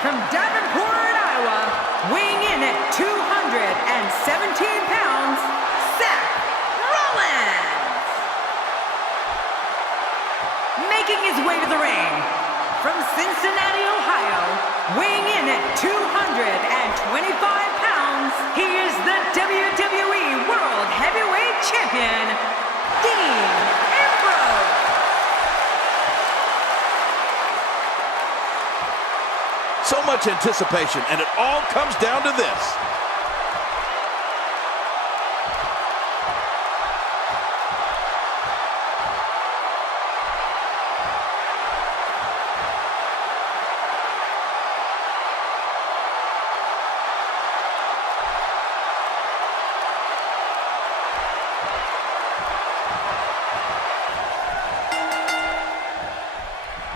from Davenport, Iowa, weighing in at 217 pounds, Seth Rollins. Making his way to the ring, from Cincinnati, Ohio, weighing in at 225 pounds, he is the WWE World Heavyweight Champion, Dean Ambrose. So much anticipation, and it all comes down to this.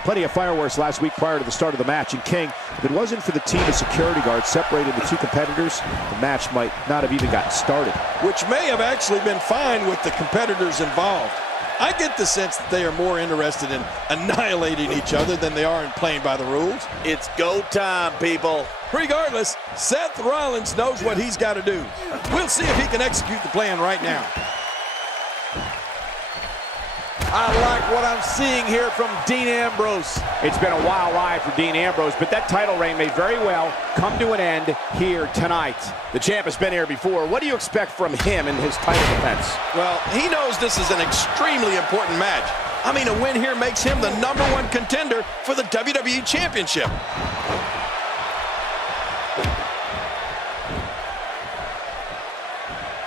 Plenty of fireworks last week prior to the start of the match. And King, if it wasn't for the team of security guards separating the two competitors, the match might not have even gotten started. Which may have actually been fine with the competitors involved. I get the sense that they are more interested in annihilating each other than they are in playing by the rules. It's go time, people. Regardless, Seth Rollins knows what he's got to do. We'll see if he can execute the plan right now. I like what I'm seeing here from Dean Ambrose. It's been a wild ride for Dean Ambrose, but that title reign may very well come to an end here tonight. The champ has been here before. What do you expect from him in his title defense? Well, he knows this is an extremely important match. I mean, a win here makes him the #1 contender for the WWE Championship.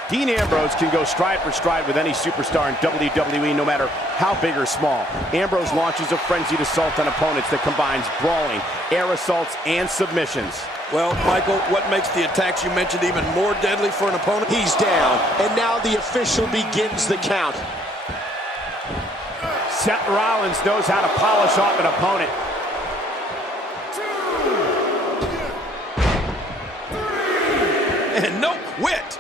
Dean Ambrose can go stride for stride with any superstar in WWE, no matter how big or small. Ambrose launches a frenzied assault on opponents that combines brawling, air assaults, and submissions. Well, Michael, what makes the attacks you mentioned even more deadly for an opponent? He's down, and now the official begins the count. Seth Rollins knows how to polish off an opponent. 2, 3. And no quit.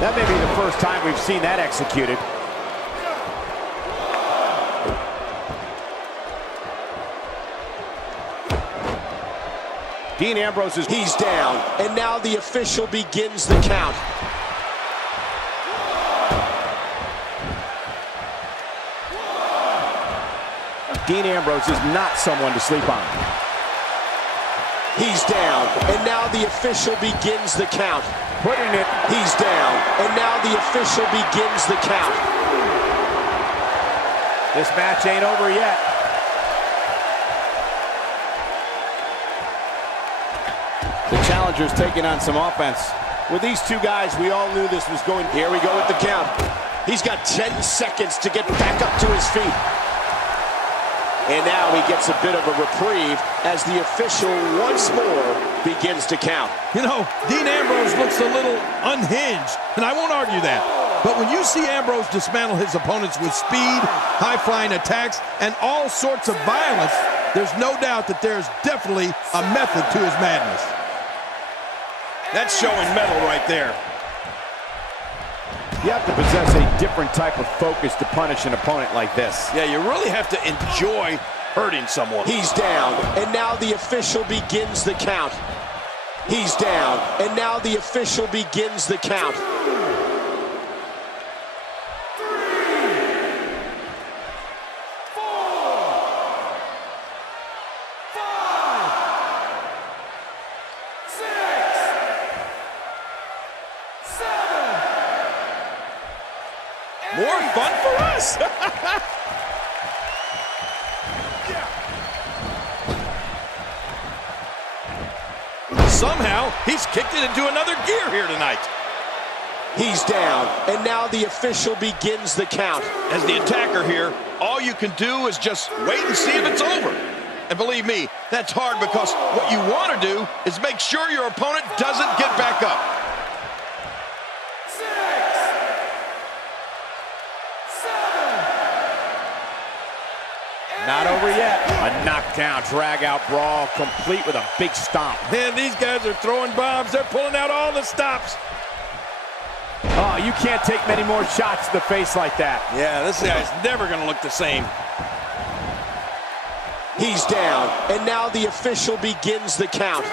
That may be the first time we've seen that executed. Dean Ambrose is... He's down, and now the official begins the count. Dean Ambrose is not someone to sleep on. He's down, and now the official begins the count. Putting it. He's down, and now the official begins the count. This match ain't over yet. The challenger's taking on some offense. With these two guys, we all knew this was going. Here we go with the count. He's got 10 seconds to get back up to his feet. And now he gets a bit of a reprieve as the official once more begins to count. You know, Dean Ambrose looks a little unhinged, and I won't argue that. But when you see Ambrose dismantle his opponents with speed, high-flying attacks, and all sorts of violence, there's no doubt that there's definitely a method to his madness. That's showing mettle right there. You have to possess a different type of focus to punish an opponent like this. Yeah, you really have to enjoy hurting someone. He's down, and now the official begins the count. He's down, and now the official begins the count. 2, 3, 4, 5, 6, 7. More fun for us. Somehow, he's kicked it into another gear here tonight. He's down, and now the official begins the count. As the attacker here, all you can do is just wait and see if it's over. And believe me, that's hard because what you want to do is make sure your opponent doesn't get back up. 6, 7. Not over yet. A knockdown, drag-out brawl, complete with a big stomp. Man, these guys are throwing bombs. They're pulling out all the stops. Oh, you can't take many more shots to the face like that. Yeah, this guy's never going to look the same. He's down, and now the official begins the count.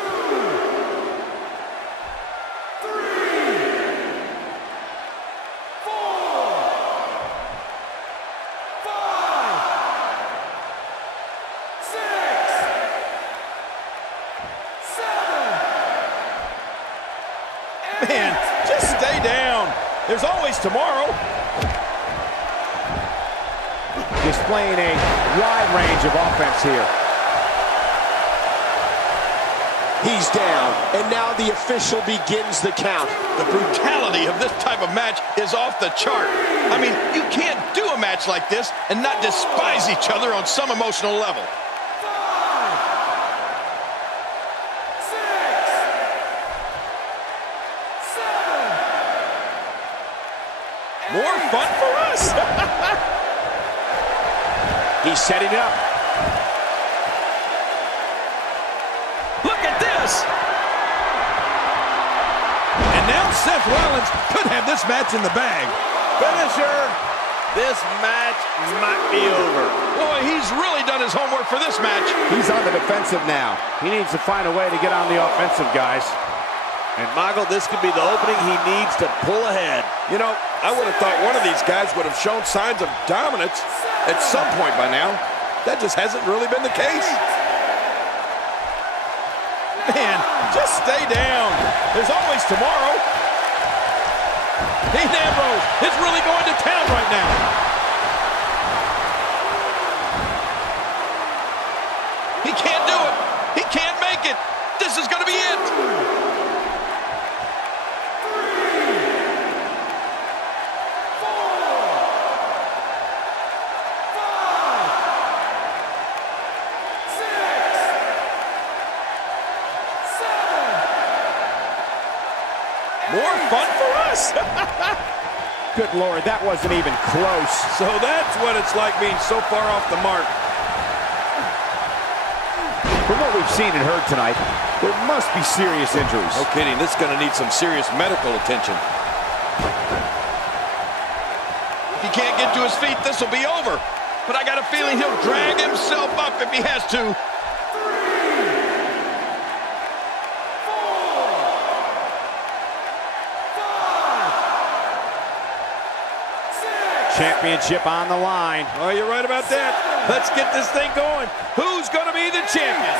Man, just stay down. There's always tomorrow. Displaying a wide range of offense here. He's down, and now the official begins the count. The brutality of this type of match is off the chart. I mean, you can't do a match like this and not despise each other on some emotional level. More fun for us. He's setting it up. Look at this. And now Seth Rollins could have this match in the bag. Finisher. This match might be over. Boy, he's really done his homework for this match. He's on the defensive now. He needs to find a way to get on the offensive, guys. And Michael, this could be the opening he needs to pull ahead. You know, I would have thought one of these guys would have shown signs of dominance at some point by now. That just hasn't really been the case. Man, just stay down. There's always tomorrow. Dean Ambrose is really going to town right now. He can't do it. He can't make it. This is going to be it. More fun for us. Good Lord, that wasn't even close. So that's what it's like being so far off the mark. From what we've seen and heard tonight, there must be serious injuries. No kidding, this is going to need some serious medical attention. If he can't get to his feet, this will be over. But I got a feeling he'll drag himself up if he has to. Championship on the line. Oh, you're right about that. Let's get this thing going. Who's going to be the champion?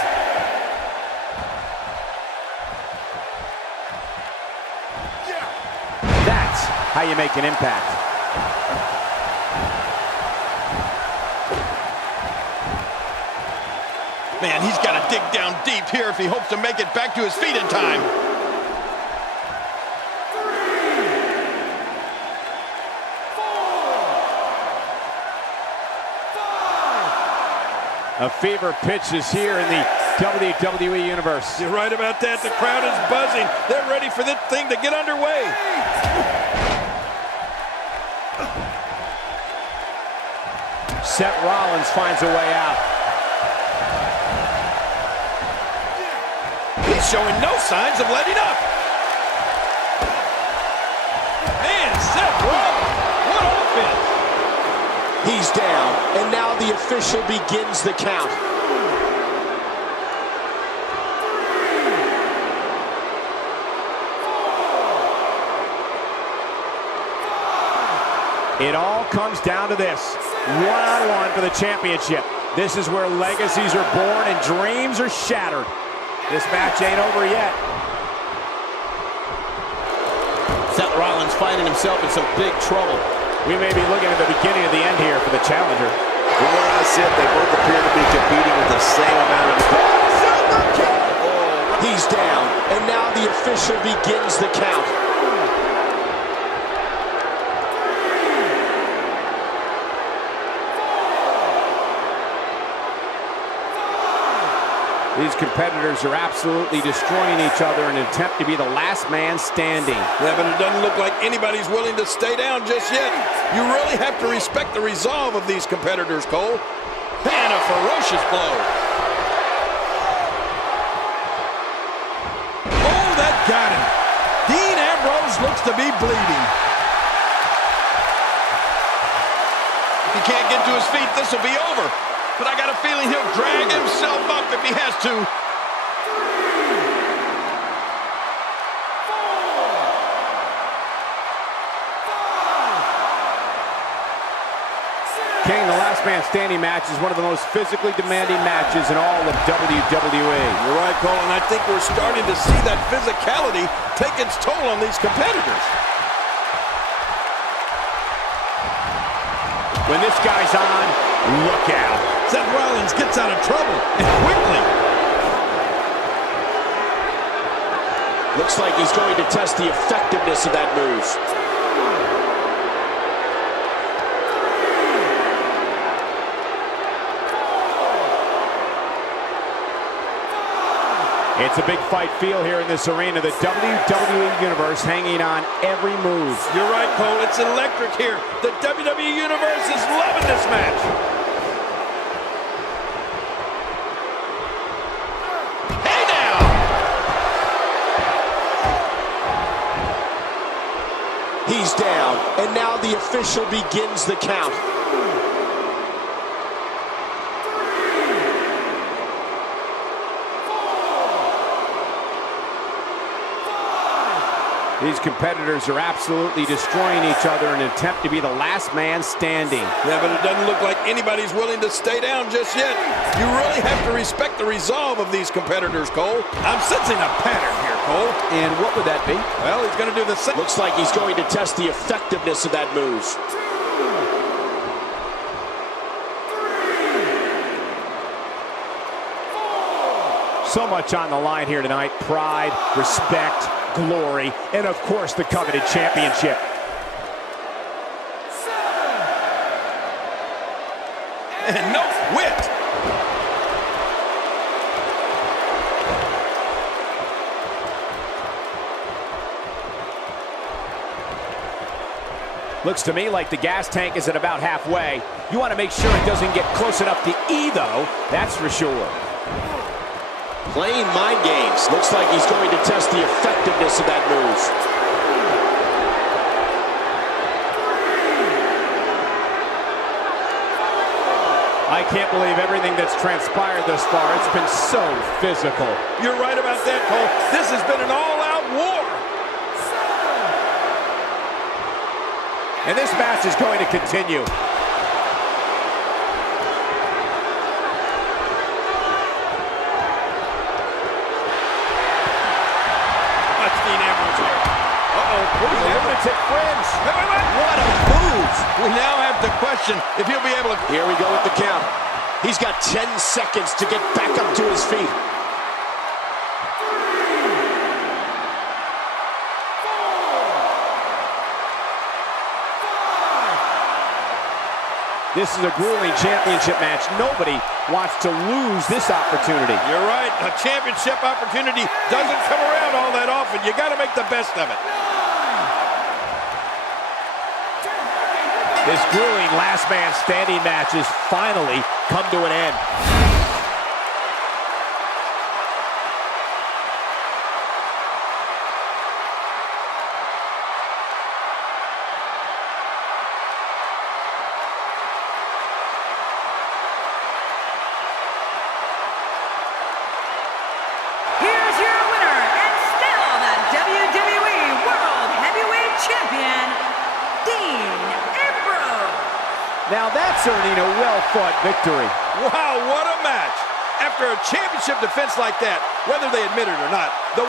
That's how you make an impact. Man, he's got to dig down deep here if he hopes to make it back to his feet in time. A fever pitch is here in the WWE Universe. You're right about that. The crowd is buzzing. They're ready for this thing to get underway. Seth Rollins finds a way out. He's showing no signs of letting up. Man, Seth Rollins, what offense. He's down, and now the official begins the count. It all comes down to this. One-on-one for the championship. This is where legacies are born and dreams are shattered. This match ain't over yet. Seth Rollins finding himself in some big trouble. We may be looking at the beginning of the end here for the challenger. From where I sit, they both appear to be competing with the same amount of... He's down, and now the official begins the count. These competitors are absolutely destroying each other in an attempt to be the last man standing. Yeah, but it doesn't look like anybody's willing to stay down just yet. You really have to respect the resolve of these competitors, Cole. And a ferocious blow. Oh, that got him. Dean Ambrose looks to be bleeding. If he can't get to his feet, this will be over. but I got a feeling he'll drag himself up if he has to. King, the last man standing match is one of the most physically demanding matches in all of WWE. You're right, Cole, and I think we're starting to see that physicality take its toll on these competitors. When this guy's on, look out. Seth Rollins gets out of trouble, and quickly. Looks like he's going to test the effectiveness of that move. It's a big fight feel here in this arena. The WWE Universe hanging on every move. You're right, Cole. It's electric here. The WWE Universe is loving this match. Hey now! He's down, and now the official begins the count. These competitors are absolutely destroying each other in an attempt to be the last man standing. Yeah, but it doesn't look like anybody's willing to stay down just yet. You really have to respect the resolve of these competitors, Cole. I'm sensing a pattern here, Cole. And what would that be? Well, he's going to do the same. Looks like he's going to test the effectiveness of that move. So much on the line here tonight. Pride, respect, glory, and of course the coveted championship. And no quit. Looks to me like the gas tank is at about halfway. You want to make sure it doesn't get close enough to E, though. That's for sure. Playing mind games. Looks like he's going to test the effectiveness of that move. I can't believe everything that's transpired thus far. It's been so physical. You're right about that, Cole. This has been an all-out war. And this match is going to continue. Lunatic fringe. What a move! We now have to question if he'll be able to. Here we go with the count. He's got 10 seconds to get back up to his feet. This is a grueling championship match. Nobody wants to lose this opportunity. You're right. A championship opportunity doesn't come around all that often. You got to make the best of it. This grueling last man standing match has finally come to an end. Here's your winner and still the WWE World Heavyweight Champion, Dean Ambrose. Now that's earning a well-fought victory. Wow, what a match. After a championship defense like that, whether they admit it or not, the